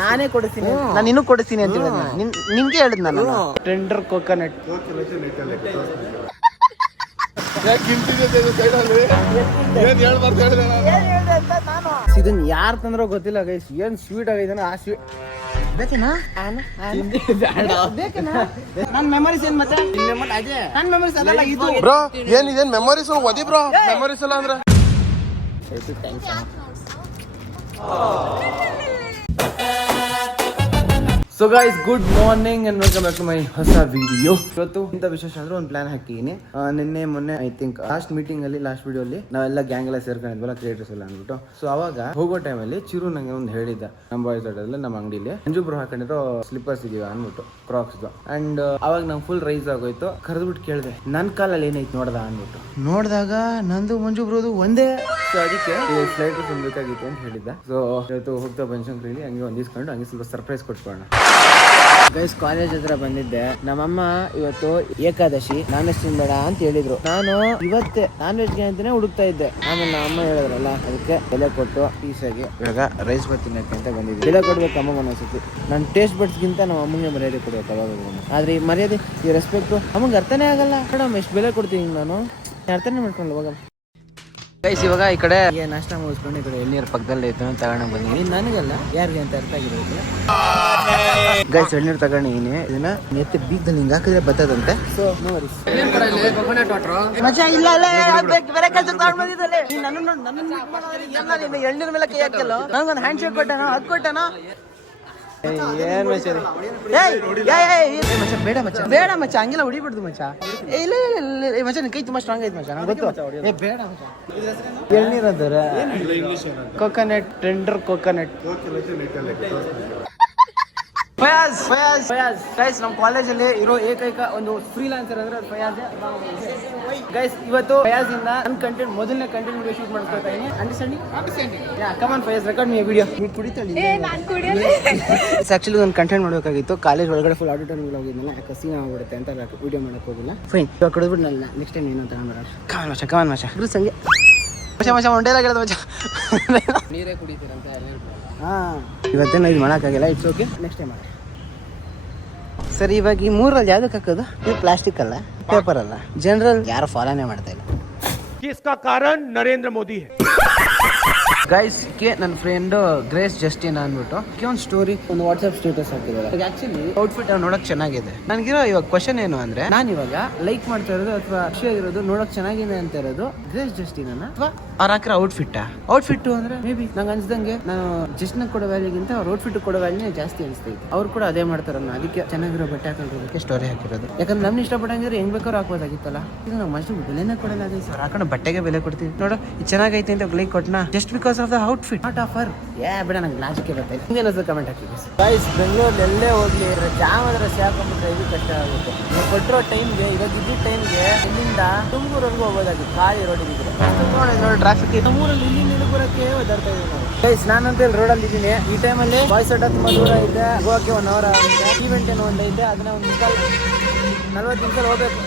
ನಾನೇ ಕೊಡಿಸ್ತೀನಿ, ನಾನು ಇನ್ನೂ ಕೊಡಿಸ್ತೀನಿ ಅಂತ ಹೇಳಿದ. ನಿಮ್ಗೆ ಹೇಳಿದ್ ನಾನು ಟೆಂಡರ್ ಕೊಕೊನಟ್. ಇದನ್ನ ಯಾರು ತಂದ್ರೋ ಗೊತ್ತಿಲ್ಲ ಗೈಸ್, ಏನ್ ಸ್ವೀಟ್ ಆಗೈತೆ. ಆ ಸ್ವೀಟ್ ಬೇಕೇನಾ? ನನ್ ಮೆಮೊರೀಸ್ ಏನ್ ಮತ್ತೆ ನನ್ ಮೆಮೊರೀಸ್ ಅದಲ್ಲ ಇದು ಬ್ರೋ. ಏನ್ ಮೆಮೊರೀಸ್ ಓದಿ ಬ್ರೋ, ಮೆಮೊರೀಸ್ ಎಲ್ಲ ಅಂದ್ರೆ so guys, good morning and welcome back to my ಹೊಸ ವಿಡಿಯೋ. ಇವತ್ತು ಇಂಥ ವಿಶೇಷ ಅಂದ್ರೆ ಒಂದು ಪ್ಲಾನ್ ಹಾಕಿದ್ದೀನಿ. ನಿನ್ನೆ ಮೊನ್ನೆ ಐ ಥಿಂಕ್ ಲಾಸ್ಟ್ ಮೀಟಿಂಗ್ ಅಲ್ಲಿ, ಲಾಸ್ಟ್ ವಿಡಿಯೋ ಅಲ್ಲಿ ನಾವೆಲ್ಲ ಗ್ಯಾಂಗ್ ಎಲ್ಲ ಸೇರ್ಕೊಂಡಿದ್ವಲ್ಲ, ಕ್ರಿಯೇಟರ್ಸ್ ಎಲ್ಲ ಅಂದ್ಬಿಟ್ಟು. ಸೊ ಅವಾಗ ಹೋಗೋ ಟೈಮಲ್ಲಿ ಚಿರು ನಂಗೆ ಒಂದು ಹೇಳಿದ್ದ, ನಮ್ಮ ಬಾಯ್ಸ್ ಅಲ್ಲಿ ನಮ್ಮ ಅಂಗಡಿಲಿ ಮಂಜು ಬ್ರೋ ಹಾಕೊಂಡಿರೋ ಸ್ಲಿಪ್ಪರ್ಸ್ ಇದೀವ ಅಂದ್ಬಿಟ್ಟು, ಕ್ರಾಕ್ಸ್. ಅಂಡ್ ಅವಾಗ ನಂಗೆ ಫುಲ್ ರೈಸ್ ಆಗೋಯ್ತು. ಕರೆದ್ಬಿಟ್ಟು ಕೇಳಿದೆ ನನ್ನ ಕಾಲಲ್ಲಿ ಏನೈತೆ ನೋಡ್ದ ಅಂದ್ಬಿಟ್ಟು. ನೋಡಿದಾಗ ನಂದು ಮಂಜು ಬ್ರೋದು ಒಂದೇ. ಸೊ ಅದಕ್ಕೆ ಸ್ಲೈಡರ್ಸ್ ಒಂದು ಬೇಕಾಗಿತ್ತು ಅಂತ ಹೇಳಿದ್ದ. ಸೊ ಇವತ್ತು ಹೋಗ್ತಾ ಬನಶಂಕರಿಲಿ ಹಂಗೆ ಒಂದು ಇಸ್ಕೊಂಡು ಹಂಗೆ ಸ್ವಲ್ಪ ಸರ್ಪ್ರೈಸ್ ಕೊಟ್ಕೊಳ್ಳೋಣ. ಗೈಸ್, ಕಾಲೇಜ್ ಹತ್ರ ಬಂದಿದ್ದೆ. ನಮ್ಮಮ್ಮ ಇವತ್ತು ಏಕಾದಶಿ, ನಾನ್ ವೆಜ್ ತಿನ್ಬೇಡ ಅಂತ ಹೇಳಿದ್ರು. ನಾನು ಇವತ್ತೇ ನಾನ್ ವೆಜ್ಗೆ ಅಂತಾನೆ ಹುಡುಕ್ತಾ ಇದ್ದೆ. ಆಮೇಲೆ ನಮ್ಮ ಅಮ್ಮ ಹೇಳಿದ್ರಲ್ಲ, ಅದಕ್ಕೆ ಬೆಲೆ ಕೊಟ್ಟು ಪೀಸಾಗಿ ಇವಾಗ ರೈಸ್ ಬಾತ್ ತಿನ್ನಕ್ಕೆ ಅಂತ ಬಂದಿದ್ದೆ. ಬೆಲೆ ಕೊಡ್ಬೇಕು ಅಮ್ಮಗೆ ಒಂದೊಂದ್ಸತಿ. ನನ್ನ ಟೇಸ್ಟ್ ಬಡ್ಸ್ಗಿಂತ ನಮ್ಮ ಅಮ್ಮಂಗೆ ಮರ್ಯಾದೆ ಕೊಡ್ಬೇಕು ಅವಾಗ. ಆದ್ರೆ ಈ ಮರ್ಯಾದೆ, ಈ ರೆಸ್ಪೆಕ್ಟು ಅಮ್ಮಂಗೆ ಅರ್ಥನೇ ಆಗಲ್ಲ. ಮೇಡಮ್ ಎಷ್ಟು ಬೆಲೆ ಕೊಡ್ತೀನಿ ನಾನು, ಅರ್ಥನೇ ಮಾಡ್ಕೊಂಡು ಹೋಗ. ಗೈಸ್, ಇವಾಗ ಈ ಕಡೆ ನಾಷ್ಟ ಮುಗಿಸ್ಕೊಂಡು ಈ ಕಡೆ ಎಳ್ನೀರು ಪಕ್ಕದಲ್ಲಿ ತಗೊಂಡು ಬಂದಿದ್ದೀನಿ. ನನಗಲ್ಲ, ಯಾರಿಗೆ ಅಂತ ಅರ್ಥ ಆಗಿರೋದು. ಗೈಸ್, ಎಳ್ನೀರು ತಗೊಂಡಿದ್ದೀನಿ. ಇದನ್ನ ನೆತ್ತಿ ಬೀಗದಲ್ಲಿ ಹಿಂಗೆ ಹಾಕಿದ್ರೆ ಬರ್ತದಂತೆ. ಸೊ ಎಳ್ನೀರ್ ಮೇಲೆ ಕೈ ಹಾಕಲ್ಲ. ನಂಗೊಂದು ಹ್ಯಾಂಡ್ ಶೇಕ್ ಕೊಟ್ಟನೋ, ಅದು ಕೊಟ್ಟನೋ. ಏನ್ ಮಚ್ಚ, ಬೇಡ ಮಚ್ಚ, ಬೇಡ ಮಚ್ಚ, ಹಂಗೆಲ್ಲ ಹೊಡಿಬಿಡ್ದು ಮಚ್ಚ. ಇಲ್ಲ ಇಲ್ಲ ಮಚ್ಚ, ನಿನ್ ಕೈ ತುಂಬಾ ಸ್ಟ್ರಾಂಗ್ ಐತೆ ಮಚ್ಚ, ನಂಗೆ ಗೊತ್ತು. ಬೇಡ ಮಚ್ಚ. ಎಳ್ನೀರ್ ಅಂತಾರೆ coconut, tender coconut. Fayaz Fayaz Fayaz guys, ನಮ್ಮ ಕಾಲೇಜಲ್ಲಿ ಇರೋ ಏಕೈಕ ಒಂದು ಫ್ರೀಲಾನ್ಸರ್ ಅಂದ್ರೆ ಅದು ಫಯಾಜ್. ಗೈಸ್, ಇವತ್ತು ಫಯಾಜ್ ಇಂದ ನನ್ನ ಕಂಟೆಂಟ್, ಮೊದಲನೇ ಕಂಟೆಂಟ್ ವಿಡಿಯೋ ಶೂಟ್ ಮಾಡ್ಕೊಳ್ತಾ ಇದೀನಿ. ಅಂಡರ್ಸ್ಟ್ಯಾಂಡಿಂಗ್? ಕಮಾನ್ Fayaz, record me video. ಕುಡಿತಾಳೆ. Actually ಒಂದು ಕಂಟೆಂಟ್ ಮಾಡಬೇಕಾಗಿತ್ತು. ಕಾಲೇಜ್ ಒಳಗಡೆ ಫುಲ್ ಆಡಿಟೋರಿಯಂ ಹೋಗಿದ್ನಲ್ಲ, ಯಾಕೆ ಸೀನ್ ಆಗ್ಬಿಡುತ್ತೆ ಅಂತ ವಿಡಿಯೋ ಮಾಡಕ್ ಹೋಗಿಲ್ಲ. ಫೈನ್, ಇವಾಗ ಕುಡಿದ್ಬಿಟ್ಟು ನಾನು ನೆಕ್ಸ್ಟ್ ಟೈಮ್ ಏನೋ ತಗೊಂಡ್ಬರ. ಕಮಾನ್ ಮಚ್ಚ, ಕಮಾನ್ ಮಚ್ಚ. ಸಂಜೆ ಮಚ್ಚ ಮಚ್ಚ ಒಂಡೇಲ ಗಿಡದ ಮಚ್ಚ. ನೀರೇ ಕುಡಿತೀರಂತ ಹಾಂ, ಇವತ್ತೇನು ಇದು ಮಾಡೋಕ್ಕಾಗಿಲ್ಲ. ಇಟ್ಸ್ ಓಕೆ, ನೆಕ್ಸ್ಟ್ ಟೈಮ್ ಮಾಡಿ. ಸರಿ, ಇವಾಗ ಈ ಮೂರಲ್ಲಿ ಯಾವ್ದಕ್ಕೆ ಹಾಕೋದು? ಇದು ಪ್ಲಾಸ್ಟಿಕ್ ಅಲ್ಲ, ಪೇಪರ್ ಅಲ್ಲ, ಜನರಲ್ ಯಾರು ಫಾಲೋನೇ ಮಾಡ್ತಾ ಇಲ್ಲ. इसका कारण नरेंद्र मोदी है. ಗೈಸ್, ನನ್ನ ಫ್ರೆಂಡ್ ಗ್ರೇಸ್ ಜಸ್ಟಿನ್ ಅಂದ್ಬಿಟ್ಟು ಒಂದು ಸ್ಟೋರಿ, ಒಂದು ವಾಟ್ಸ್ಆಪ್ ಸ್ಟೇಟಸ್ ಹಾಕಿದ್ದಾರೆ. ಆಕ್ಚುಲಿ ಔಟ್ಫಿಟ್ ನೋಡಕ್ ಚೆನ್ನಾಗಿದೆ. ನನಗಿರೋ ಇವಾಗ ಕ್ವಶನ್ ಏನು ಅಂದ್ರೆ, ನಾನು ಇವಾಗ ಲೈಕ್ ಮಾಡ್ತಾ ಇರೋದು ಅಥವಾ ಖುಷಿಯಾಗಿರೋದು, ನೋಡಕ್ ಚೆನ್ನಾಗಿದೆ ಅಂತ ಇರೋದು ಗ್ರೇಸ್ ಜಸ್ಟಿನ್ ಅಥವಾ ಅವ್ರು ಹಾಕಿರೋ ಔಟ್ಫಿಟ್ ಅಂದ್ರೆ ಮೇ ಬಿ ನಂಗೆ ಅನ್ಸ್ದಂಗೆ ನಾನು ಜಸ್ಟ್ನ ಕೊಡೋ ವ್ಯಾಲ್ಯೂಗಿಂತ ಅವ್ರ ಔಟ್ಫಿಟ್ ಕೊಡೋ ವ್ಯಾಲ್ಯೂನೇ ಜಾಸ್ತಿ ಅನಿಸ್ತೈತೆ. ಅವ್ರು ಕೂಡ ಅದೇ ಮಾಡ್ತಾರಲ್ಲ, ಅದಕ್ಕೆ ಚೆನ್ನಾಗಿರೋ ಬಟ್ಟೆ ಹಾಕೊಂಡಿರೋದಕ್ಕೆ ಸ್ಟೋರಿ ಹಾಕಿರೋದು. ಯಾಕಂದ್ರೆ ನಮ್ನ ಇಷ್ಟಪಟ್ಟಂಗಿದ್ರೆ ಹೆಂಗ್ ಬೇಕಾದ್ರೂ ಹಾಕೋದಾಗಿತ್ತಲ್ಲ. ಇದು ನಾವು ಅಷ್ಟು ಬೆಲೆನೇ ಕೊಡಲ್ಲ. ಅದೇ ಸರ್, ಹಾಕೊಂಡು ಬಟ್ಟೆಗೆ ಬೆಲೆ ಕೊಡ್ತೀವಿ. ನೋಡು, ಇದು ಚೆನ್ನಾಗೈತೆ ಅಂತ ಲೈಕ್ ಕೊಟ್ಟನ just because of the outfit, not of her. ಬೇಡ, ನಂಗೆ ಲಾಜಿಕೆ ಬರ್ತಾಯಿಲ್ಲ. ಹಿಂಗೇನೋ ಕಮೆಂಟ್ ಹಾಕಿದ್ವಿ. ಗೈಸ್, ಬೆಂಗಳೂರಲ್ಲಿ ಎಲ್ಲೇ ಹೋಗ್ಲಿ ಜಾಮ್ ಆದ್ರೆ ಹಾಕೊಂಡ್ಬಿಟ್ರೆ ಇದು ಕಷ್ಟ ಆಗುತ್ತೆ. ನೀವು ಕೊಟ್ಟಿರೋ ಟೈಮ್ಗೆ, ಇವಾಗ ಇದ್ದ ಟೈಮ್ಗೆ ಇಲ್ಲಿಂದ ತುಮಕೂರವರೆಗೂ ಹೋಗೋದಾಗಿತ್ತು ಖಾಲಿ ರೋಡ್ ಇದ್ರೆ. ನೋಡಿ ಟ್ರಾಫಿಕ್ ನಮ್ಮೂರಲ್ಲಿ ಇಲ್ಲಿ ಬರೋಕ್ಕೆ ಓದಾಡ್ತಾ ಇದ್ದೀವಿ ನಾವು. ಗೈಸ್, ನಾನಂತ ಹೇಳಿ ರೋಡಲ್ಲಿ ಇದ್ದೀನಿ. ಈ ಟೈಮಲ್ಲಿ ಬಾಯ್ಸ್ ಅಡ್ಡ ತುಂಬ ದೂರ ಇದೆ, ಹೋಗೋಕ್ಕೆ 1 hour ಆಗುತ್ತೆ. ಈವೆಂಟ್ ಏನೋ ಒಂದು ಐತೆ, ಅದನ್ನ ಒಂದು 40 ನಿಮಿಷ ಹೋಗ್ಬೇಕು.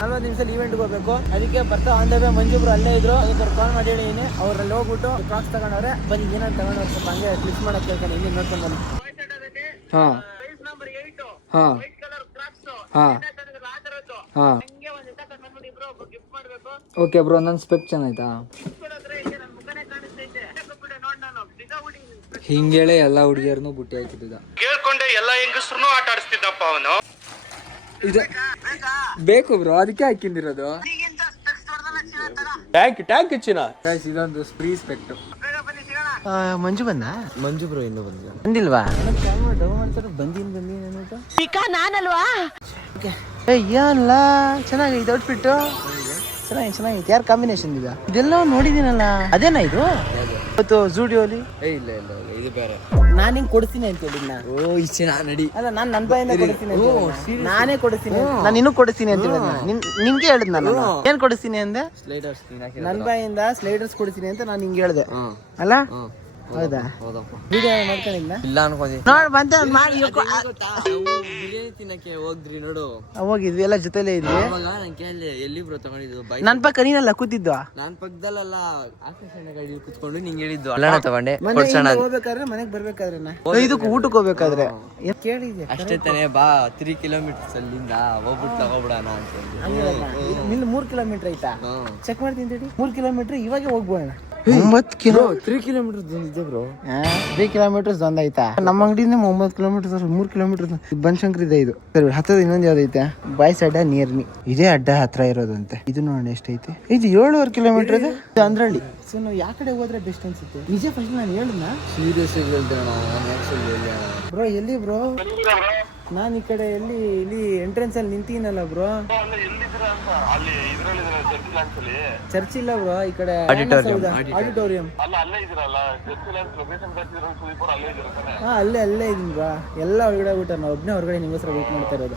40 ನಿಮಿಷ ಈವೆಂಟ್ಗೆ ಹೋಗ್ಬೇಕು. ಅದಕ್ಕೆ ಬರ್ತಾ on the way Manju bro ಅಲ್ಲೇ ಇದ್ರು. ಅದಕ್ಕೆ ಕಾಲ್ ಮಾಡಿ ಹೇಳಿದ್ದೀನಿ. ಅವ್ರಲ್ಲಿ ಹೋಗ್ಬಿಟ್ಟು ಕ್ರಾಕ್ಸ್ ತಗೊಂಡವ್ರೆ. ಬನ್ನಿ, ಏನಾದ್ರು ತಗೊಂಡವ್ರೆ, ಸ್ವಲ್ಪ ಹಂಗೆ ಕ್ಲಿಕ್ ಮಾಡಕ್ಕೆ ಕೇಳ್ತಾನೆ. ಇಲ್ಲಿ ನೋಡ್ಕೊಂಡು ಬನ್ನಿ. ಹಾಂ ಹಾಂ ಹಾಂ ಹಾಂ. ಓಕೆ ಬ್ರೋ, ನನ್ನ ಸ್ಪೆಕ್ ಚೆನ್ನಾಯ್ತಾ? ಹಿಂಗೇಳೆ ಎಲ್ಲ ಹುಡುಗಿಯರ್ನು ಬುಟ್ಟಿ ಹಾಕಿದ್ದ. ಕೇಳ್ಕೊಂಡೆ ಎಲ್ಲ ಹೆಂಗಸ್ರು ಆಟ ಆಡಿಸ್ತಿದ್ದಪ್ಪ ಅವನು. ಇದು ಬೇಕು ಬ್ರೋ, ಅದಕ್ಕೆ ಹಾಕಿಂದಿರೋದು. ಟ್ಯಾಂಕ್ ಹೆಚ್ಚಿನ. ಇದೊಂದು ಫ್ರೀ ಸ್ಪೆಕ್ಟ್. ಮಂಜು ಬಂದ? ಮಂಜು ಬ್ರೋ ಇನ್ನೂ ಬಂದಿಲ್ವಾ? ನಾನಲ್ವಾ? ಏನಲ್ಲ, ಚೆನ್ನಾಗಿದೆ ಔಟ್ಫಿಟ್, ಚೆನ್ನಾಗೈತೆ. ಯಾರು ಕಾಂಬಿನೇಷನ್ ಇದೆ? ಇದೆಲ್ಲ ನೋಡಿದೀನಲ್ಲ, ಅದೇನಾ ಇದು? ಇವತ್ತು ಜೂಡಿಯೋಲಿ ಇಲ್ಲ ಇಲ್ಲ, ಇದು ಬೇರೆ. ನಾನು ಹಿಂಗ್ ಕೊಡ್ತೀನಿ ಅಂತ ಹೇಳಿದ್ನ. ಓ, ಇಷ್ಟ ನಡಿ. ಅಲ್ಲ, ನಾನು ನನ್ನ ಬಾಯಿಂದ ಕೊಡ್ತೀನಿ, ನಾನೇ ಕೊಡ್ತೀನಿ. ನಾನು ಇನ್ನೂ ಕೊಡ್ತೀನಿ ಅಂತ ಹೇಳಿದ್ನ. ನಿಂಗೆ ಹೇಳಿದ್ ನಾನು. ಏನ್ ಕೊಡಿಸ್ತೀನಿ ಅಂದೆ? ಸ್ಲೈಡರ್ಸ್. ನನ್ನ ಬಾಯಿಂದ ಸ್ಲೈಡರ್ಸ್ ಕೊಡ್ತೀನಿ ಅಂತ ನಾನು ಹಿಂಗೆ ಹೇಳ್ದೆ ಅಲ್ಲ. ಹೌದಾ ಹೌದಪ್ಪ. ವಿಡಿಯೋ ಮಾಡ್ಕೊಂಡಿಲ್ಲ ಇಲ್ಲ ಅನ್ಕೋದಿ ನೋಡ್ ಬಂತೆ ಮಾಡಿ ಬಿರಿಯಾನಿ ತಿನ್ನಕ್ಕೆ ಹೋದ್ರಿ ನೋಡು. ಹೋಗಿದ್ವಿ ಎಲ್ಲ ಜೊತೆಲೇ ಇದ್ವಿ. ಅವಾಗ ನಾನು ಕೇಳಿದೆ ಎಲ್ಲಿ ಬ್ರೋ ತಗೊಂಡಿದ್ದು ಬೈಕ್. ನನ್ ಪಕ್ಕ ನೀನಲ್ಲ ಕೂತಿದ್ವ. ನಾನ್ ಪಕ್ಕದಲ್ಲ ಆಕಾಶಣ್ಣ ಗಾಡಿ ಕುತ್ಕೊಂಡು ನಿಂಗೆ ಹೇಳಿದ್ದು ಅಲ್ಲಣ್ಣ ತಗೊಂಡೆ ಕೊಡ್ಸೋಣ ಅಂತ. ಹೋಗ್ಬೇಕಾದ್ರೆ ಮನೆಗ್ ಬರ್ಬೇಕಾದ್ರೆ ಇದಕ್ಕೆ ಊಟಕ್ಕೆ ಹೋಗ್ಬೇಕಾದ್ರೆ ಕೇಳಿದ್ದೆ ಅಷ್ಟೇ ತಾನೇ ಬಾ 3 ಕಿಲೋಮೀಟರ್ಸ್ ಅಲ್ಲಿಂದ ಹೋಗ್ಬಿಟ್ಟು ತಗೋಬಿಡೋಣ ಅಂತ. ನಿಲ್ 3 ಕಿಲೋಮೀಟರ್ ಐತಾ ಹ್ಮ್. ಚೆಕ್ ಮಾಡ್ತೀನಿ 3 ಕಿಲೋಮೀಟರ್ ಇವಾಗ ಹೋಗ್ಬೋಣ. 9 ಕಿಲೋ 3 ಕಿಲೋಮೀಟರ್ ಇದೆ ಬ್ರೋ. 3 ಕಿಲೋಮೀಟರ್ಸ್ ಒಂದೈತಾ ನಮ್ಮ ಅಂಗಡಿಯಿಂದ 9 ಕಿಲೋಮೀಟರ್ 3 ಕಿಲೋಮೀಟರ್ ಬನಶಂಕರಿ ಇದೆ ಇದು. ಸರಿ ಹತ್ತದ ಇನ್ನೊಂದು ಯಾವ್ದೈತೆ ಬಾಯ್ಸ್ ಅಡ್ಡ ನೀರ್ನಿ ಇದೇ ಅಡ್ಡ ಹತ್ರ ಇರೋದಂತೆ. ಇದು ನೋಡೋಣ ಎಷ್ಟೈತೆ. ಇದು 7.5 ಕಿಲೋಮೀಟರ್ ಇದೆ ಅಂದ್ರಳ್ಳಿ. ಸೊ ನಾವು ಯಾವ ಕಡೆ ಹೋದ್ರೆ ಬೆಸ್ಟ್ ಅನ್ಸುತ್ತೆ ನಿಜ ಫಸ್ಟ್ ನಾನು ಹೇಳೋಣ. ಸೀರಿಯಸ್ ಹೇಳ್ದೆ ಬ್ರೋ ಎಲ್ಲಿ ಬ್ರೋ ನಾನು ಈ ಕಡೆ ಇಲ್ಲಿ ಎಂಟ್ರೆನ್ಸ್ ಅಲ್ಲಿ ನಿಂತೀನಲ್ಲ ಬ್ರೋ. ಚರ್ಚ್ ಇಲ್ಲ ಬ್ರೋ ಈ ಕಡೆ ಆಡಿಟೋರಿಯಂ. ಹಾ ಅಲ್ಲೇ ಇದೀನಿ ಬ್ರೋ. ಎಲ್ಲ ಹೊರಗಡೆ ಹೋಗ್ಬಿಟ್ಟ ನಾವು ಒಬ್ಬನೇ ಹೊರಗಡೆ ನಿಗೋಸ್ಕರ ವೇಟ್ ಮಾಡ್ತಾ ಇರೋದು.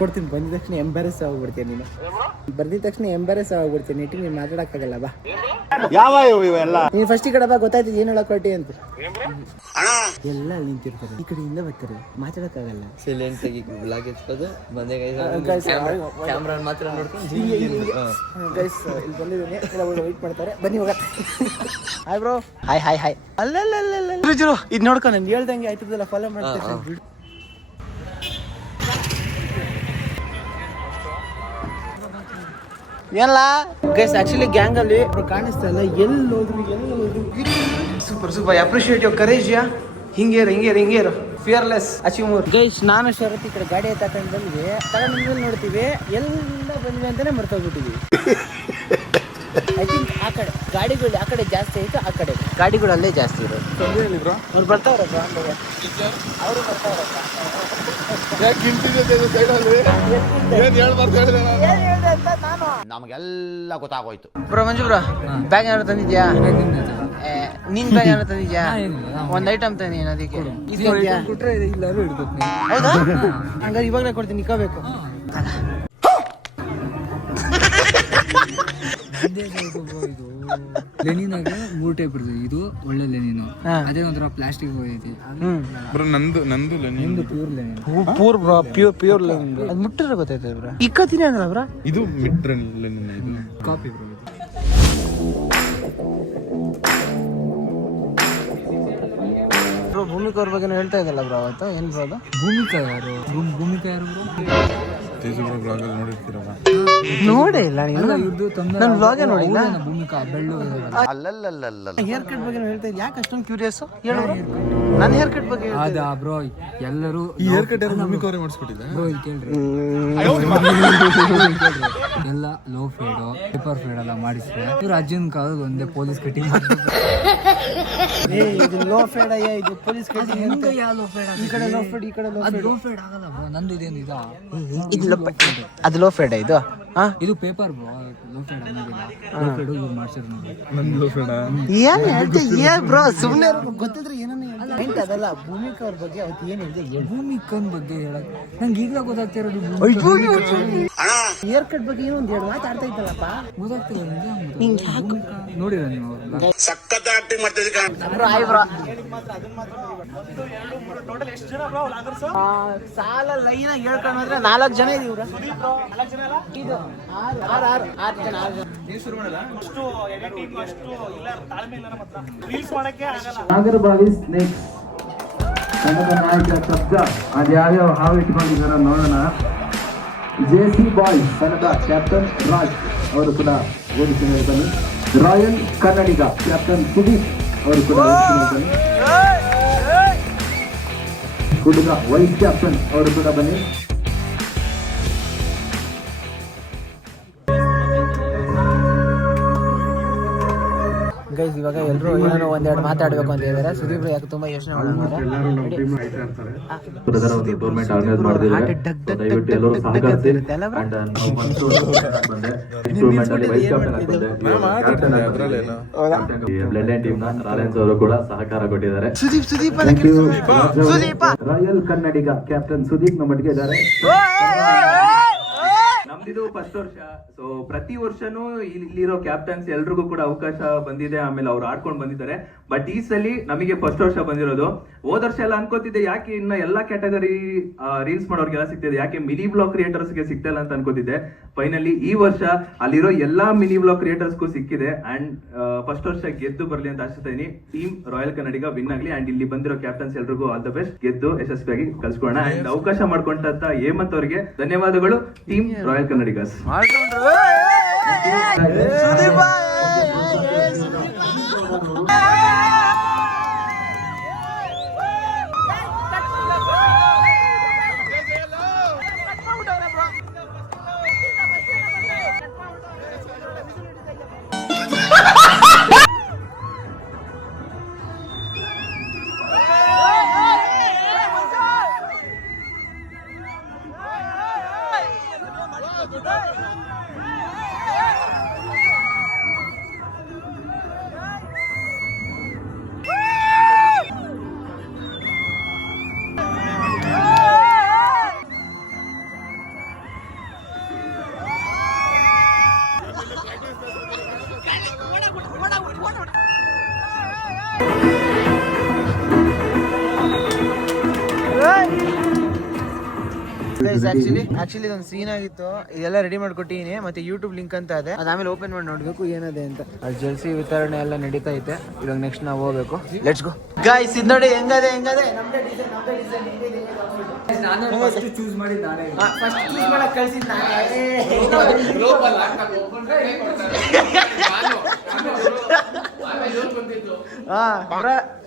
ಕೊಡ್ತೀನಿ ಬಂದಿದ ತಕ್ಷಣ ಎಂಬಾರೆಸ್ ಆಗ್ಬಿಡ್ತೀನಿ ನೀನು. ಬರ್ದಿದ ತಕ್ಷಣ ಎಂಬಾರೆಸ್ ಆಗ್ಬಿಡ್ತೀನಿ. ನೀಟಿಗೆ ನೀನು ಮಾತಾಡಕ್ಕಾಗಲ್ಲ ಬಾ. ಯಾವ ಇವೆಲ್ಲ ನೀನು ಫಸ್ಟ್ ಈ ಕಡೆ ಬಾ ಗೊತ್ತಾಯ್ತು ಏನ್ ಹೇಳಕ್ ಹೊರಟಿ ಅಂತ. ಎಲ್ಲ ಅಲ್ಲಿ ನಿಂತಿರ್ತಾರೆ ಈ ಕಡೆಯಿಂದ ಬರ್ತಾರೆ ಮಾತಾಡಕ್ಕಾಗಲ್ಲ. ಸೈಲೆಂಟ್ ಆಗಿ ಬ್ಲಾಗ್ ಎತ್ಕೋದು ಬಂದೆ ಕ್ಯಾಮ್ರಾ ಮಾತ್ರ ನೋಡ್ಕೊಂಡು ಗೈಸ್ ಇಲ್ಲಿ ಬಂದಿದ್ದೀನಿ ವೆಯ್ಟ್ ಮಾಡ್ತಾರೆ ಬನ್ನಿ ಹೋಗ. Hi bro. ಹಾಯ್ ಅಲ್ಲ ಇದು ನೋಡ್ಕೊ ನಾನು ಹೇಳ್ದಂಗೆ ಆಯ್ತದಲ್ಲ ಫಾಲೋ ಮಾಡ್ತಾ ಬಿಡು. ಎಲ್ಲ ಗೈಸ್ ಆಕ್ಚುಲಿ ಗ್ಯಾಂಗ್ ಅಲ್ಲಿ ಕಾಣಿಸ್ತಾ ಇಲ್ಲ ಎಲ್ಲಿ ಹೋದ್ರು ಸೂಪರ್ ಅಪ್ರಿಶಿಯೇಟ್ ಯುವರ್ ಕರೇಜ್. ಯಾ ಹಿಂಗೇರು ಫಿಯರ್ಲೆಸ್ ಅಚೀವ್ ಮೋರ್. ಗೈಸ್ ನಾನು ಶರತ್ ಈ ಕಡೆ ಗಾಡಿ ತಗೊಂಡು ಬಂದ್ವಿ. ತಗೊಂಡು ನೋಡ್ತೀವಿ ಎಲ್ಲ ಬಂದ್ವಿ ಅಂತಾನೆ ಮರ್ತೋಗ್ಬಿಟ್ಟಿದ್ವಿ. ಐ ಥಿಂಕ್ ಆ ಕಡೆ ಗಾಡಿಗಳು ಆ ಕಡೆ ಜಾಸ್ತಿ ಐತೆ. ಆ ಕಡೆ ಗಾಡಿಗಳು ಅಲ್ಲೇ ಜಾಸ್ತಿ ಇರೋದು. ಅವ್ರು ಬರ್ತಾವ್ರಪ್ಪ ಅವರು ಬರ್ತಾವ್ರಪ್ಪ. ನಮಗೆಲ್ಲ ಗೊತ್ತಾಗೋಯ್ತು. ಬ್ರೋ ಮಂಜು ಬ್ರೋ ಬ್ಯಾಗ್ ಏನಾದ್ರು ತಂದಿದ್ಯಾ? ನಿನ್ ಬ್ಯಾಗ್ ಏನಾದ್ರು ತಂದಿದ್ಯಾ? ಒಂದ್ ಐಟಮ್ ತಂದಿ ಅದಕ್ಕೆ ಹೌದಾ? ಹಂಗಾರೆ ಇವಾಗಲೇ ಕೊಡ್ತೀನಿ ನಿಕೋಬೇಕು. ಲೆನಿನಾಗ 3 ಟೈಪ್ ಇರ್ತದೆ. ಇದು ಒಳ್ಳೆ ಲೆನಿನು, ಅದೇ ಒಂಥರ ಪ್ಲಾಸ್ಟಿಕ್ ಹೋಗೈತಿ. ನಂದು ನಿಮ್ದು ಪ್ಯೂರ್ ಲೆನಿನ್. Pure Lenin. ಅದು ಮುಟ್ಟಿದ್ರೆ ಗೊತ್ತಾಯ್ತದೆ ಬ್ರೋ. ಇಕ್ಕತೀನಿ ಅಂದ್ರ ಬ್ರೋ ಇದು ಮಿಡ್ ಲೆನಿನ್. ಇದು ಕಾಪಿ ಬ್ರೋ. ಬ್ರೋ ಭೂಮಿಕ ಅವ್ರ ಬಗ್ಗೆ ಹೇಳ್ತಾ ಇದ್ದಲ್ಲ ಬ್ರೋ ಅವತ್ತು ಏನ್ ಬ್ರೋ ಅದು? ಭೂಮಿಕಾ ಯಾರು ಬ್ರೋ? ತೇಜು ಬ್ಲಾಗ್ ಅಲ್ಲಿ ನೋಡಿರ್ತೀರಲ್ಲ. ನೋಡೇ ಇಲ್ಲ ನೀನು. ನನ್ನ ವ್ಲಾಗ್ ನೋಡಿಲ್ಲ. ಭೂಮಿಕಾ ಬೆಳ್ಳು ಅಲ್ಲಲ್ಲಲ್ಲಲ್ಲ. ಹೇರ್ ಕಟ್ ಬಗ್ಗೆ ಹೇಳ್ತಾ ಇದ್ದೆ. ಯಾಕೆ ಅಷ್ಟೊಂದು ಕ್ಯೂರಿಯಸ್ ಹೇಳು. ನನ್ನ ಹೇರ್ ಕಟ್ ಬಗ್ಗೆ ಅದ ಬ್ರೋ ಎಲ್ಲರೂ ಈ ಹೇರ್ ಕಟ್ ಯಾರು ಭೂಮಿಕಾ ಅವರೇ ಮಾಡಿಸ್ಕೊಟ್ಟಿದ್ದೆ. ಬ್ರೋ ಇಲ್ಲಿ ಕೇಳ್ರಿ ಎಲ್ಲ ಲೋ ಫೇಡು ಪೇಪರ್ ಫೇಡ್ ಎಲ್ಲ ಮಾಡಿಸಿದ್ರೆ ಇವ್ರು ಅಜ್ಜನ್ ಕಾಲದ ಒಂದೇ ಪೊಲೀಸ್ ಕಟಿಂಗ್ ಇದು ಲೋ ಫೇಡ್ ಅಯ್ಯ ಇದು ಪೊಲೀಸ್ ಕಟಿಂಗ್ ಅಂತ. ಈ ಕಡೆ ಲೋ ಫೇಡ್ ಈ ಕಡೆ ಲೋ ಫೇಡ್. ಲೋ ಫೇಡ್ ಆಗಲ್ಲ ಬ್ರೋ. ನಂದು ಇದೇನು ಇದು ಅದು ಲೋ ಫೇಡ್ ಇದು. ಇದು ಪೇಪರ್ ಬ್ರೋ. ಲೋ ಫೇಡ್ ಅನ್ನೋದಿಲ್ಲ. ಲೋ ಫೇಡ್ ಇವ್ರು ಮಾಡ್ಸಿರ್ ನೋಡಿ. ನಂದು ಬೇಡ. ಏನ್ ಹೇಳ್ತೀಯ ಬ್ರೋ ಸುಮ್ಮನೆ ಗೊತ್ತಿದ್ರೆ ಏನನ್ನ ಹೇಳ್ತಾ ಅದಲ್ಲ. ಭೂಮಿಕಾ ಅವ್ರ ಬಗ್ಗೆ ಅವತ್ತು ಏನ್ ಹೇಳಿದೆ? ಭೂಮಿಕನ್ ಬಗ್ಗೆ ಹೇಳಕ್ ನಂಗೆ ಈಗಲೇ ಗೊತ್ತಾಗ್ತಾ ಇರೋದು. ಹೇರ್ ಕಟ್ ಬಗ್ಗೆ ಏನೋ ಒಂದು ಎರಡು ಮಾತಾಡ್ತಾ ಇದ್ದಲ್ಲಪ್ಪ. ಗೊತ್ತಾಗ್ತಿಲ್ಲ ನೋಡಿರ ನೀವು ಸಾಲ ಲೈನ್ ಆಗಿ ಹೇಳ್ಕೊಂಡು ಹೋದ್ರೆ 4 ಜನ ಇದೀವ್ರ. ಇದು 6 ಜನ. ನಾಗರಬಾವಿ ಸ್ನೇಕ್ ಕನ್ನಡ ನಾಯಕ ಶಬ್ದ ಅದ್ಯಾವ್ಯಾವ ಹಾವು ಇಟ್ಕೊಂಡಿದಾರ ನೋಡೋಣ. JC boys Kannada captain Raj ಅವರು ಕೂಡ ಓಡಿಸಿದ್ದಾರೆ. ರಾಯಲ್ ಕನ್ನಡಿಗ ಕ್ಯಾಪ್ಟನ್ ಸುದೀಪ್ ಅವರು ಕೂಡ ಓಡಿಸಿದ್ದಾರೆ. ಹುಡುಗ ವೈಸ್ ಕ್ಯಾಪ್ಟನ್ ಅವರು ಕೂಡ ಬನ್ನಿ. ಗೈಸ್ ಇವಾಗ ಎಲ್ಲರೂ ಏನೋ ಒಂದೆರಡು ಮಾತಾಡ್ಬೇಕು ಅಂತ ಹೇಳಿದಾರೆ. ಸುದೀಪ್ ಯಾಕೆ ತುಂಬಾ ಯೋಚನೆ ಮಾಡ್ತಾರೆ. ಸಹಕಾರ ಕೊಟ್ಟಿದ್ದಾರೆ. ರಾಯಲ್ ಕನ್ನಡಿಗ ಕ್ಯಾಪ್ಟನ್ ಸುದೀಪ್ ನಮ್ಮೊಟ್ಟಿಗೆ ಇದ್ದಾರೆ. ನಮ್ದಿದು ಫಸ್ಟ್ ವರ್ಷ. ಸೊ ಪ್ರತಿ ವರ್ಷನೂ ಇಲ್ಲಿರೋ ಕ್ಯಾಪ್ಟನ್ಸ್ ಎಲ್ರಿಗೂ ಕೂಡ ಅವಕಾಶ ಬಂದಿದೆ, ಆಮೇಲೆ ಅವ್ರು ಆಡ್ಕೊಂಡು ಬಂದಿದ್ದಾರೆ. ಬಟ್ ಈ ಸಲ ನಮಗೆ ಫಸ್ಟ್ ವರ್ಷ ಬಂದಿರೋದು. ಹೋದ ವರ್ಷ ಎಲ್ಲ ಅನ್ಕೋತಿದ್ದೆ ಯಾಕೆ ಇನ್ನ ಎಲ್ಲಾ ಕ್ಯಾಟಗರಿ ರೀಲ್ಸ್ ಮಾಡೋರ್ಗೆಲ್ಲ ಸಿಗ್ತಿದೆ, ಯಾಕೆ ಮಿನಿ ಬ್ಲಾಗ್ ಕ್ರಿಯೇಟರ್ಸ್ಗೆ ಸಿಗ್ತಾ ಇಲ್ಲ ಅಂತ ಅನ್ಕೋತಿದ್ದೆ. ಫೈನಲಿ ಈ ವರ್ಷ ಅಲ್ಲಿರೋ ಎಲ್ಲಾ ಮಿನಿ ಬ್ಲಾಗ್ ಕ್ರಿಯೇಟರ್ಸ್ಗೂ ಸಿಕ್ಕಿದೆ. ಅಂಡ್ ಫಸ್ಟ್ ವರ್ಷ ಗೆದ್ದು ಬರ್ಲಿ ಅಂತ ಆಶಿಸ್ತೀನಿ. ಟೀಮ್ ರಾಯಲ್ ಕನ್ನಡಿಗ ವಿನ್ ಆಗ್ಲಿ. ಅಂಡ್ ಇಲ್ಲಿ ಬಂದಿರೋ ಕ್ಯಾಪ್ಟನ್ಸ್ ಎಲ್ರಿಗೂ ಆಲ್ ದ ಬೆಸ್ಟ್. ಗೆದ್ದು ಯಶಸ್ವಿಯಾಗಿ ಕಳ್ಸ್ಕೊಳ್ಳೋಣ. ಅಂಡ್ ಅವಕಾಶ ಮಾಡ್ಕೊಂಡಂತ ಹೇಮಂತ್ ಅವರಿಗೆ ಧನ್ಯವಾದಗಳು. Team royal Kannadigas. ಆಕ್ಚುಲಿ ಇದೊಂದು ಸೀನ್ ಆಗಿತ್ತು. ಇದೆಲ್ಲ ರೆಡಿ ಮಾಡ್ಕೊಟ್ಟಿನಿ, ಮತ್ತೆ ಯೂಟ್ಯೂಬ್ ಲಿಂಕ್ ಅಂತ ಇದೆ, ಅದಾದ್ಮೇಲೆ ಓಪನ್ ಮಾಡಿ ನೋಡ್ಬೇಕು ಏನದೆ ಅಂತ. ಅಲ್ಲಿ ಜರ್ಸಿ ವಿತರಣೆ ಎಲ್ಲ ನಡೀತಾ ಐತೆ. ಇವಾಗ ನೆಕ್ಸ್ಟ್ ನಾವು ಹೋಗ್ಬೇಕು. Let's go guys. ಇದು ನೋಡಿ ಹೆಂಗದೆ ಚೂಸ್ ಮಾಡಿ ನಾನೇ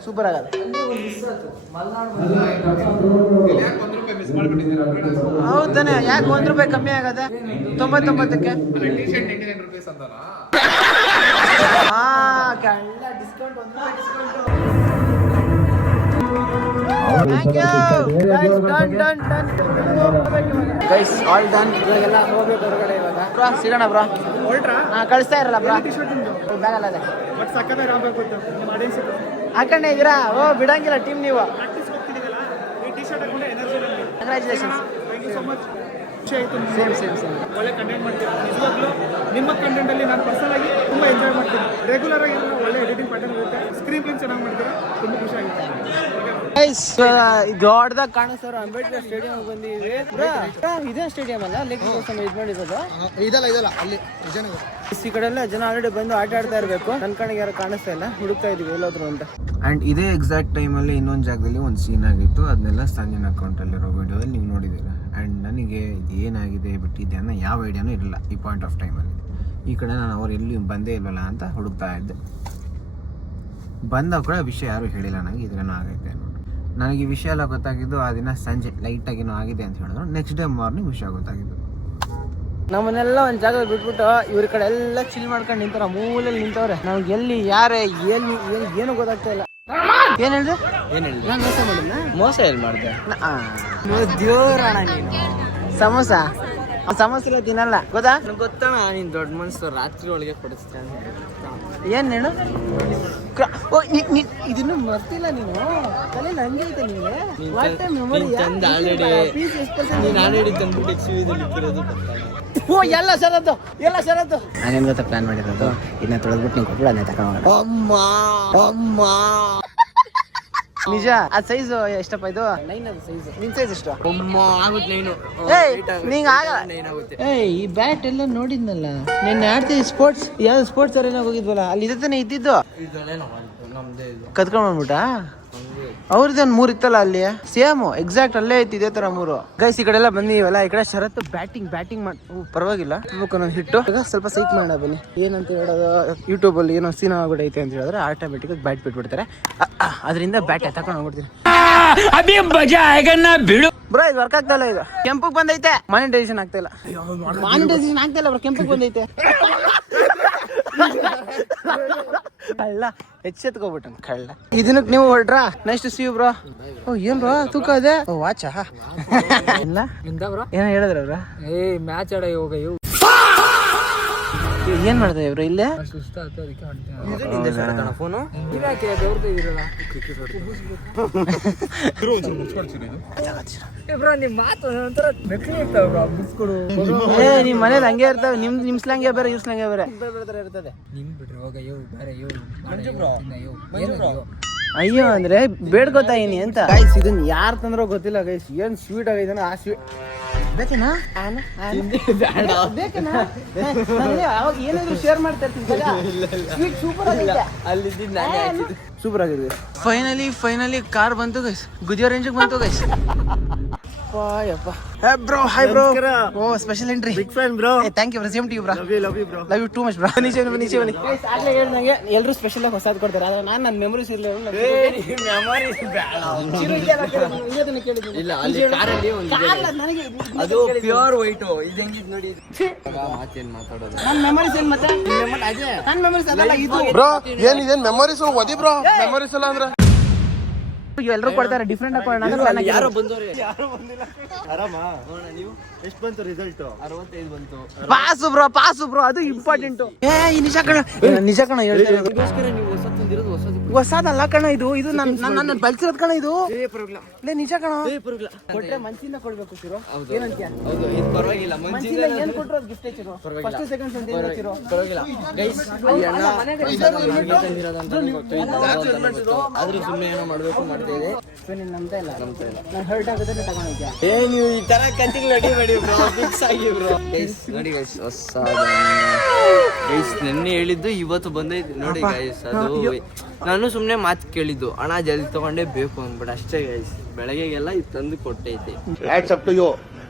ಸೂಪರ್ ಆಗದ. ಹೌದಾನೆ, ಯಾಕೆ ₹1 ಕಮ್ಮಿ ಆಗದ 99ಕ್ಕೆ? Guys all done. ಇವಾಗೆಲ್ಲ ಹೋಗ್ಬೇಕು ಹೊರಗಡೆ. ಇವಾಗ ಸಿಗೋಣ ಬ್ರೋ. ಕಳಿಸ್ತಾ ಇರಲ್ಲ ಬ್ರೋ, ಬ್ಯಾಗಲ್ಲ ಅದೇ ಹಾಕೊಂಡೆ ಇದೀರಾ? ಓ ಬಿಡಂಗಿಲ್ಲ ಟೀಮ್ ನೀವು. ಕಂಗ್ರ್ಯಾಚುಲೇಷನ್ಸ್. ಸೇಮ್ ಒಳ್ಳೆ ಕಂಟೆಂಟ್ ಮಾಡ್ತೀರಾ ನಿಜವಾಗ್ಲೂ. ನಿಮ್ಮ ಕಂಟೆಂಟ್ ಅಲ್ಲಿ ನಾನು ಪರ್ಸನಲ್ ಆಗಿ ತುಂಬಾ ಎಂಜಾಯ್ ಮಾಡ್ತೀನಿ. ರೆಗ್ಯುಲರ್ ಆಗಿ ಒಳ್ಳೆ ಎಡಿಟಿಂಗ್ ಪ್ಯಾಟರ್ನ್ ಇರುತ್ತೆ, ಸ್ಕ್ರೀನ್ ಪ್ರಿಂಟ್ ಚೆನ್ನಾಗಿ ಮಾಡ್ತೀರಾ, ತುಂಬಾ ಖುಷಿ ಆಗುತ್ತೆ. ದೊಡ್ಡದಾಗ ಕಾಣಿಸ್ತಾರ ಅಂಬೇಡ್ಕರ್ ಸ್ಟೇಡಿಯಂ ಬಂದಿವಿ. ಇದೇ ಸ್ಟೇಡಿಯಂ ಅಲ್ಲ ಲೇಕ್ ಇದು ಮಾಡಿರೋದು? ಇದಲ್ಲ ಅಲ್ಲಿ ವಿಜಯನಗರ. ಈ ಕಡೆ ಎಲ್ಲ ಜನ ಆಲ್ರೆಡಿ ಬಂದು ಆಟ ಆಡ್ತಾ ಇರಬೇಕು. ನನ್ನ ಕಡೆಗೆ ಯಾರು ಕಾಣಿಸ್ತಾ ಇಲ್ಲ, ಹುಡುಕ್ತಾ ಇದೀವಿ ಎಲ್ಲೋದ್ರು ಅಂತ. ಅಂಡ್ ಇದೇ ಎಕ್ಸಾಕ್ಟ್ ಟೈಮಲ್ಲಿ ಇನ್ನೊಂದು ಜಾಗದಲ್ಲಿ ಒಂದು ಸೀನ್ ಆಗಿತ್ತು. ಅದನ್ನೆಲ್ಲ ಸಂಜಿನ ಅಕೌಂಟಲ್ಲಿರೋ ವಿಡಿಯೋದಲ್ಲಿ ನೀವು ನೋಡಿದ್ದೀರಾ. ಆ್ಯಂಡ್ ನನಗೆ ಏನಾಗಿದೆ ಬಿಟ್ಟಿದೆ ಅನ್ನೋ ಯಾವ ಐಡಿಯಾನೂ ಇರಲಿಲ್ಲ ಈ ಪಾಯಿಂಟ್ ಆಫ್ ಟೈಮಲ್ಲಿ. ಈ ಕಡೆ ನಾನು ಅವ್ರು ಎಲ್ಲಿ ಬಂದೇ ಇಲ್ಲಲ್ಲ ಅಂತ ಹುಡುಕ್ತಾ ಇದ್ದೆ. ಬಂದಾಗ ಕೂಡ ವಿಷಯ ಯಾರೂ ಹೇಳಿಲ್ಲ ನನಗೆ ಇದ್ರೇನೋ ಆಗೈತೆ ಅನ್ನೋದು. ನನಗೆ ಈ ವಿಷಯ ಎಲ್ಲ ಗೊತ್ತಾಗಿದ್ದು ಆ ದಿನ ಸಂಜೆ ಲೈಟಾಗೇನೋ ಆಗಿದೆ ಅಂತ ಹೇಳಿದ್ರು. ನೆಕ್ಸ್ಟ್ ಡೇ ಮಾರ್ನಿಂಗ್ ವಿಷಯ ಗೊತ್ತಾಗಿದ್ದು. ನಮ್ಮನ್ನೆಲ್ಲ ಒಂದು ಜಾಗದಲ್ಲಿ ಬಿಟ್ಬಿಟ್ಟು ಇವ್ರ ಕಡೆ ಎಲ್ಲ ಚಿಲ್ ಮಾಡ್ಕೊಂಡು ನಿಂತಾರ, ಮೂಲೆಯಲ್ಲಿ ನಿಂತವ್ರೆ. ನಮ್ಗೆ ಎಲ್ಲಿ ಯಾರೇ ಏನು ಗೊತ್ತಾಗ್ತಾ ಇಲ್ಲ. ಏನ್ ಹೇಳಿದೆ? ನಾನು ಮೋಸ ಮಾಡಿದ್ನ? ಮೋಸ ಎಲ್ಲಿ ಮಾಡಿದೆ? ದೇವ್ರಣ ನೀನು. ಸಮೋಸ ಸಮೋಸ ತಿನ್ನಲ್ಲ ಗೊತ್ತಾ? ಗೊತ್ತಣ, ನೀನ್ ದೊಡ್ಡ ಮನ್ಸು ರಾತ್ರಿ ಒಳಗೆ ಕೊಡಿಸ್ತಾನೆ. ಏನ್ ಹೇಳು? ಇದನ್ನು ಮರ್ತಿಲ್ಲ ನೀನು, ತಲೆಯಲ್ಲಿ ಹಂಗೆ ಐತೆ ನಿಮಗೆ. ಓ ಎಲ್ಲ ಶರತ್ತು ನಾನೇನ್ ಗೊತ್ತಾ ಪ್ಲಾನ್ ಮಾಡಿರೋದು? ಇದನ್ನ ತೊಳೆದ್ಬಿಟ್ಟು ನೀವು ಕೊಟ್ಬಿಡ, ಅದನ್ನ ತಗೊಂಡು ನಿಜ. ಅದ್ ಸೈಜ್ ಎಷ್ಟಪ್ಪ ಇದು? 9 ಅದು ಸೈಜ್. ನಿನ್ ಸೈಜ್ ಎಷ್ಟು? ಆಗುತ್ತೆ ನೀಂಗ ಈ ಬ್ಯಾಟ್ ಎಲ್ಲ ನೋಡಿದ್ನಲ್ಲ ನಿನ್ನೆ ಆಡ್ತೀವಿ. ಸ್ಪೋರ್ಟ್ಸ್ ಯಾವ್ದು ಸ್ಪೋರ್ಟ್ಸ್ ಅರೇನಾಗ ಹೋಗಿದ್ವಲ್ಲ, ಅಲ್ಲಿ ಇದೆ ತಾನೆ ಇದ್ದಿದ್ದು. ಕತ್ಕೊಂಡ್ ಬಂದ್ಬಿಟ್ಟ ಅವ್ರದ್ದು ಒಂದು 3 ಇತ್ತಲ್ಲ ಅಲ್ಲಿ, ಸೇಮ್ ಎಕ್ಸಾಕ್ಟ್ ಅಲ್ಲೇ ಐತಿ ಇದೇ ತರ 3. ಗೈಸ್ ಈ ಕಡೆ ಎಲ್ಲ ಬಂದಿವಲ್ಲ, ಈ ಕಡೆ ಶರತ್ ಬ್ಯಾಟಿಂಗ್ ಮಾಡಿ ಪರವಾಗಿಲ್ಲ ಒಂದೊಂದು ಹಿಟ್ಟು. ಈಗ ಸ್ವಲ್ಪ ಸೈಕ್ ಮಾಡ ಬನ್ನಿ. ಏನಂತ ಹೇಳೋದು, ಯೂಟ್ಯೂಬ್ ಅಲ್ಲಿ ಏನೋ ಸೀನ್ ಆಗ್ಬಿಟ್ಟೈತೆ ಅಂತ ಹೇಳಿದ್ರೆ ಆಟೋಮೆಟಿಕ್ ಬ್ಯಾಟ್ ಬಿಟ್ಬಿಡ್ತಾರೆ. ಅದರಿಂದ ಬ್ಯಾಟ್ ತಗೊಂಡ್ ಹೋಗ್ಬಿಡ್ತೀನಿ. ಬ್ರೋ ಇದು ವರ್ಕ್ ಆಗ್ತಾ ಇಲ್ಲ. ಇದು ಕೆಂಪಗ್ ಬಂದೈತೆ, ಮಾನಿಟೈಸೇಷನ್ ಆಗ್ತಾ ಇಲ್ಲ. ಬ್ರೋ ಕೆಂಪಗ್ ಬಂದೈತೆ. ಕಳ್ಳ ಎಚ್ಚೆತ್ಕೋಬಿಟ್ಟ ಕಳ್ಳ. ಇದನ್ನಕ್ ನೀವು ಹೊರಟ್ರಾ? Next see bro. ಓ ಏನ್ ಬ್ರೋ ತೂಕ ಅದೇ? ಓ ವಾಚಾ ಇಲ್ಲ ಏನ ಹೇಳಿದ್ರ ಅವ್ರ? ಮ್ಯಾಚ್ ಆಡ ಹೋಗ ಏನ್ ಮಾಡ್ತಾ ಇವ್ರು ಇಲ್ಲೇ? ಸುಸ್ತ ಆಯ್ತು ಅದಕ್ಕೆ ಹೊಂಟೆ ಫೋನು ಇವ್ಯಾಕೆ ಅವ್ರದ್ದು ಇರಲ್ಲ ಬ್ರೋ ನಿಮ್ ಮಾತು ಒಂಥರ ನಕಲಿ ಇರ್ತಾವ ಬ್ರೋ ಬಿಸ್ಕೊಡು ನಿಮ್ ಮನೇಲಿ ಹಂಗೆ ಇರ್ತಾವೆ. ನಿಮ್ ಸ್ಲ್ಯಾಂಗೆ ಬೇರೆ ಇವ್ರ ಸ್ಲ್ಯಾಂಗೆ ಬೇರೆ ಇರ್ತದೆ. ನಿಮ್ ಬಿಡ್ರಿ ಹೋಗ ಯೋ ಬೇರೆ ಯೋ ಯೋ ಅಯ್ಯೋ ಅಂದ್ರೆ ಬೇಡ್ಕೋತಾಯಿನಿ ಅಂತ. ಗೈಸ್ ಇದನ್ನ ಯಾರು ತಂದ್ರೋ ಗೊತ್ತಿಲ್ಲ ಗೈಸ್. ಏನ್ ಸ್ವೀಟ್ ಆಗೈತೆ ಆ ಸ್ವೀಟ್ ಬೇಕೇನಾ? ಬೇಕೇನಾ? ಅವಾಗ ಏನಾದ್ರು ಶೇರ್ ಮಾಡ್ತಾ ಇರ್ತೀನಿ. ಸ್ವೀಟ್ ಸೂಪರ್ ಆಗೈತೆ. ಸೂಪರ್ ಆಗಿದೆ. ಫೈನಲಿ ಕಾರ್ ಬಂತು ಗೈಸ್. ಗುದಿಯೋ ರೇಂಜಿಗೆ ಬಂತು guys. Bro hi bro. Oh special entry. Big fan bro. Thank you bro. Same to you bro. Love you bro. Love you too much bro. ನೀಚೆ ಬನ್ನಿ. Guys ಆಗ್ಲೇ ಹೇಳಿದಂಗೆ ಎಲ್ಲರೂ ಸ್ಪೆಷಲ್ ಆಗಿ ಹೊಸದು ಕೊಡ್ತಾರೆ. ಆದ್ರೆ ನಾನು ನನ್ನ ಮೆಮೊರೀಸ್ ಇರಲಿಲ್ಲ. ಇಲ್ಲ ಅಲ್ಲಿ ಕಾರಲ್ಲಿ ಅದು ಪ್ಯೂರ್ ವೈಟ್ ಇದು ಹೆಂಗಿದ್ ನೋಡಿ. ಮಾತೇನ್ ಮಾತಾಡೋದು ನನ್ನ ಮೆಮೊರೀಸ್ ಏನ್ ಮತ್ತೆ? ನನ್ನ ಮೆಮೊರೀಸ್ ಅದಲ್ಲ ಇದು. ಬ್ರೋ ಏನಿದೇನ್ ಮೆಮೊರೀಸ್ ಒದಿ ಬ್ರೋ. ಮೆಮೊರೀಸ್ ಎಲ್ಲ ಅಂದ್ರೆ ಎಲ್ಲರೂ ಕೊಡ್ತಾರೆ ಡಿಫ್ರೆಂಟ್ ಆಗಿ ಕೊಡೋಣ. ಯಾರೋ ಬಂದವ್ರೆ. ನೀವು ಎಷ್ಟು ಬಂತು ರಿಸಲ್ಟ್? 65 ಬಂತು. ಪಾಸು ಬ್ರೋ ಅದು ಇಂಪಾರ್ಟೆಂಟ್. ನಿಜ ಕಣ ಹೇಳ್ತಾರೆ. ನೀವು ಹೊಸ ತಂದಿರೋದು ಹೊಸದಲ್ಲ ಕಣ ಇದು ನನ್ನ ಬೆಳ್ಸಿರೋದ್ ಕಣ ಇದು. ನಿಜ ಕಣ. ಕೊಟ್ರೆ ಮನ್ಸಿಂದ ಕೊಡ್ಬೇಕು ಚಿರೋ. ಏನಂತೀಯ? ಹೌದು ಇದು ಪರವಾಗಿಲ್ಲ. ಮನ್ಸಿಂದ ಏನ್ ಕೊಟ್ರು ಅದು ಗಿಫ್ಟ್ ಚಿರೋ. ಫಸ್ಟ್ ಸೆಕೆಂಡ್ ಅಂತ ಏನ್ ಚಿರೋ. ಪರವಾಗಿಲ್ಲ ಗೈಸ್. ಆದ್ರೂ ಸುಮ್ಮನೆ ಏನೋ ಮಾಡ್ಬೇಕು ಮಾಡ್ತಾ ಇದೆ. ನಂಬ್ತಾ ಇಲ್ಲ. ನಾನು ಹರ್ಟ್ ಆಗುತ್ತೆ ತಗೊಂಡಿದ್ಯಾ? ನೀವು ಈ ತರ ಕಂತಿಗೆ ನಡಿಬೇಡಿ ಬ್ರೋ. ಫಿಕ್ಸ್ ಆಗಿ ಬ್ರೋ. ಗೈಸ್ ನೋಡಿ ಗೈಸ್ ಹೊಸ ಗೈಸ್ ನೆನ್ನೆ ಹೇಳಿದ್ದು ಇವತ್ತು ಬಂದೈತೆ ನೋಡಿ ಗೈಸ್. ಅದು ನಾನು ಸುಮ್ಮನೆ ಮಾತು ಕೇಳಿದ್ದು ಅಣ್ಣ ಜಲ್ದಿ ತಗೊಂಡೇ ಬೇಕು ಅಂದ್ಬಿಟ್ಟು ಅಷ್ಟೇ ಗೈಸ್. ಬೆಳಗ್ಗೆಗೆಲ್ಲ ಇದು ತಂದು ಕೊಟ್ಟೈತೆ.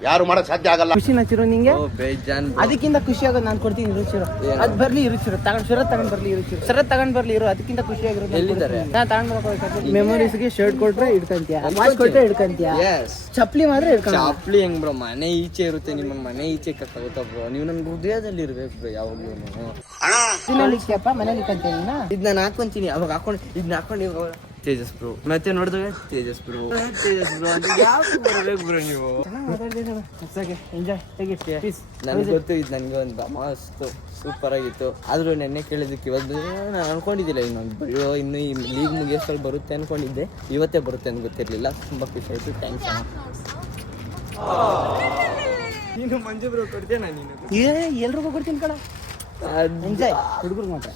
ಯಾರು ಮಾಡಕ್ ಸಾಧ್ಯ ಆಗಲ್ಲ. ಖುಷಿ ನಚ್ಚಿರೋ ನಿಂಗೆ? ಬೇಜಾನ್. ಅದಕ್ಕಿಂತ ಖುಷಿ ಆಗೋದು ನಾನು ಕೊಡ್ತೀನಿ. ಇರುಚಿರೋ ಅದ್ ಬರ್ಲಿ. ಇರುಚಿರೋ ಶರತ್ ತಗೊಂಡ್ ಬರ್ಲಿ. ಶರತ್ ತಗೊಂಡ್ ಬರ್ಲಿ ಇರೋ. ಅದಕ್ಕಿಂತ ಖುಷಿ ಆಗಿರೋದು ಎಲ್ಲಿದ್ದಾರೆ? ನಾನು ತಗೊಂಡ್ ಮೆಮೊರೀಸ್ಗೆ ಶರ್ಟ್ ಕೊಟ್ರೆ ಇಡ್ಕಂತೀಯ, ವಾಚ್ ಕೊಟ್ರೆ ಇಡ್ಕಂತೀಯ, ಚಪ್ಲಿ ಮಾತ್ರ ಇಡ್ಕೊಂಡ. ಚಪ್ಲಿ ಹೆಂಗ್ ಬ್ರೋ? ಮನೆ ಈಚೆ ಇರುತ್ತೆ. ನಿಮ್ಮ ಮನೆ ಈಚೆ ಕತ್ತಾಗುತ್ತ ಬ್ರೋ. ನೀವು ನನ್ನ ಹೃದಯದಲ್ಲಿ ಇರ್ಬೇಕು ಬ್ರೋ ಯಾವಾಗ್ಲೂ. ಮನೇಲಿ ಕಂತೀನಿ. ಇದ್ ನಾನು ಹಾಕೊಂತೀನಿ. ಅವಾಗ ಹಾಕೊಂಡು ಇದನ್ನ ಹಾಕೊಂಡು ತೇಜಸ್ ಬ್ರೋ ಮತ್ತೆ ನೋಡಿದಾಗ ತೇಜಸ್ ಬ್ರೋ ಅಂತ ಯಾಕೆ ಬರ್ಬೇಕು ಬ್ರೋ ನೀವು? ನನ್ಗೆ ಗೊತ್ತು ಇದು ನನಗೆ ಒಂದು ಮಸ್ತ್ ಸೂಪರ್ ಆಗಿತ್ತು. ಆದ್ರೂ ನೆನ್ನೆ ಕೇಳಿದ್ದಕ್ಕೆ ಇವತ್ತು ನಾನು ಅನ್ಕೊಂಡಿದ್ದಿಲ್ಲ ಇನ್ನೊಂದು ಇನ್ನು ಈ ಲೀಗ್ ಮುಗಿಯೋಷ್ಟಲ್ಲಿ ಬರುತ್ತೆ ಅನ್ಕೊಂಡಿದ್ದೆ. ಇವತ್ತೇ ಬರುತ್ತೆ ಅಂತ ಗೊತ್ತಿರ್ಲಿಲ್ಲ. ತುಂಬಾ ಖುಷಿ ಆಯ್ತು. ಥ್ಯಾಂಕ್ಸ್. ನೀನು ಮಂಜು ಬ್ರೋ ಕೊಡ್ತೇನಾ? ನೀನು ಎಲ್ರಿಗೂ ಕೊಡ್ತೀನಿ ಕಣ. ಎಂಜಾಯ್ ಹುಡುಗರು ಮಾತ್ರ.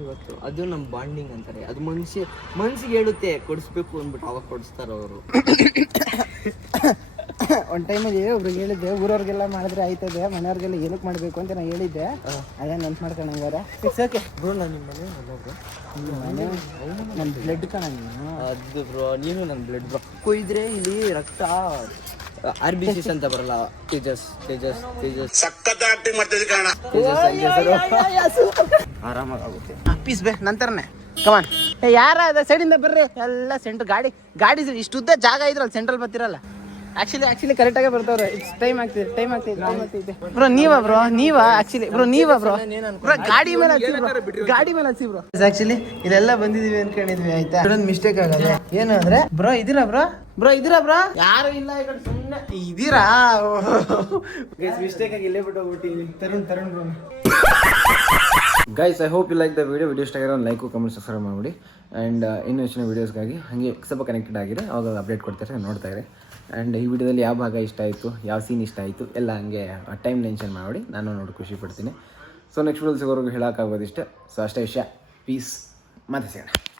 ಇವತ್ತು ಅದು ನಮ್ಮ ಬಾಂಡಿಂಗ್ ಅಂತಾರೆ. ಅದು ಮನ್ಸಿಗೆ ಹೇಳುತ್ತೆ ಕೊಡಿಸ್ಬೇಕು ಅಂದ್ಬಿಟ್ಟು ಅವಾಗ ಕೊಡಿಸ್ತಾರ ಅವರು. ಒಂದ್ ಟೈಮಲ್ಲಿ ಒಬ್ರಿಗೆ ಹೇಳಿದ್ದೆ ಊರವ್ರಿಗೆಲ್ಲ ಮಾಡಿದ್ರೆ ಆಯ್ತದೆ, ಮನೆಯವ್ರಿಗೆಲ್ಲ ಏನಕ್ಕೆ ಮಾಡ್ಬೇಕು ಅಂತ ನಾನು ಹೇಳಿದ್ದೆ. ಅದೇ ನೆನ್ಪು ಮಾಡ್ಕೊಂಡಂಗಾರ ಇಟ್ಸ್ ಓಕೆ ಬ್ರೋ. ನಾನು ನಿಮ್ಮ ಮನೆ ನನ್ನ ಬ್ಲಡ್ ಕಣ ನೀನು. ಅದು ಬ್ರೋ ನೀನು ನನ್ನ ಬ್ಲಡ್ ಬ್ರೋ. ಕೊಯ್ದ್ರೆ ಇಲ್ಲಿ ರಕ್ತ RBCs ಅಂತ ಬರಲ್ಲ. ತೇಜಸ್ ಆರಾಮಾಗುತ್ತೆ. ಪೀಸ್ ಬೇ ನಂತರನೇ ಕಮಾನ್. ಯಾರ ಸೈಡಿಂದ ಬರ್ರಿ ಎಲ್ಲ ಸೆಂಟ್ರ್ ಗಾಡಿ ಇಷ್ಟುದ್ದ ಜಾಗ ಇದ್ರಲ್ಲ ಸೆಂಟ್ರಲ್ ಬರ್ತಿರಲ್ಲ. ಆಕ್ಚುಲಿ ಕರೆಕ್ಟಾಗೆ ಬರ್ತವ್ರೆ. ಇಟ್ಸ್ ಟೈಮ್ ಆಗ್ತಿದೆ ಬ್ರೋ. ನೀವಾ ಆಕ್ಚುಲಿ ಬ್ರೋ ಗಾಡಿ ಮೇಲೆ ಹಚ್ಚಿ ಬ್ರೋ. ಆಕ್ಚುಲಿ ಇದೆಲ್ಲ ಬಂದಿದೀವಿ ಅನ್ಕೊಂಡಿದ್ವಿ ಆಯ್ತಾ. ಇದೊಂದು ಮಿಸ್ಟೇಕ್ ಆಗದೆ ಏನು ಅಂದ್ರೆ ಬ್ರೋ ಇದೀರಾ ಬ್ರೋ ಯಾರು ಇಲ್ಲ ಈ ಕಡೆ ಸುಮ್ಮನೆ ಇದೀರಾ. ಮಿಸ್ಟೇಕ್ ಆಗಿ ಇಲ್ಲೇ ಬಿಟ್ಟು ಹೋಗ್ಬಿಟ್ಟಿವಿ. Tarun bro. Guys I hope you like the video ಇಷ್ಟ ಆಗಿರೋ ಒಂದು ಲೈಕು ಕಮೆಂಟ್ ಸಬ್ಸ್ಕ್ರೈಬ್ ಮಾಡಿಬಿಡಿ. ಆ್ಯಂಡ್ ಇನ್ನೂ ಹೆಚ್ಚಿನ ವೀಡಿಯೋಸ್ಗಾಗಿ ಹಾಗೆ ಸ್ವಲ್ಪ ಕನೆಕ್ಟೆಡ್ ಆಗಿದೆ. ಅವಾಗ ಅಪ್ಡೇಟ್ ಕೊಡ್ತಾರೆ ನೋಡ್ತಾ ಇರಿ. ಆ್ಯಂಡ್ ಈ ವಿಡಿಯೋದಲ್ಲಿ ಯಾವ ಭಾಗ ಇಷ್ಟ ಆಯಿತು, ಯಾವ ಸೀನ್ ಇಷ್ಟ ಆಯಿತು ಎಲ್ಲ ಹಂಗೆ ಟೈಮ್ ಮೆನ್ಷನ್ ಮಾಡಿ ನಾನು ನೋಡಿ ಖುಷಿ ಪಡ್ತೀನಿ. ಸೊ ನೆಕ್ಸ್ಟ್ ವಿಡಿಯೋಲಿ ಸಿಗೋರ್ಗು ಹೇಳೋಕ್ಕಾಗೋದಿಷ್ಟೇ. ಸೊ ಅಷ್ಟೇ ವಿಷಯ. ಪೀಸ್ ಮತ್ತೆ ಸಿಗೋಣ.